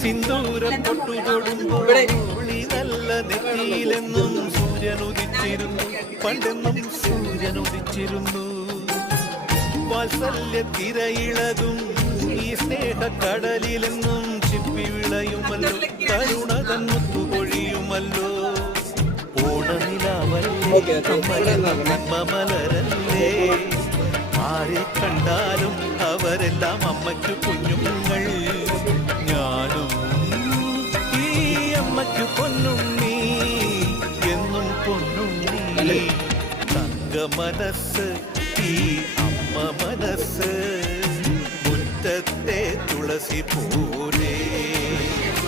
സിന്ദൂരം പൊട്ടുതൊടുമ്പോൾ നല്ല നെറ്റിയിലെന്നും സൂര്യനുദിച്ചിരുന്നു, പണ്ടെന്നും സൂര്യനുദിച്ചിരുന്നു. വാത്സല്യ തിരയിളകും ഈ സ്നേഹക്കടലിലെന്നും ചിപ്പി വിളയുമല്ലോ, കരുണ തന്നുത്തു പൊഴിയുമല്ലോ. ഓണനിലാവല്ലേ മലരല്ലേ, ആരെ കണ്ടാലും അവരെല്ലാം അമ്മയ്ക്കു കുഞ്ഞുങ്ങൾ. ഞാനും ഈ അമ്മയ്ക്കു പൊന്നുണ്ണി, എന്നും പൊന്നുണ്ണി. തങ്ക മനസ്സ് ഈ അമ്മ മനസ്സ്, മുറ്റത്തെ തുളസി പോലെ.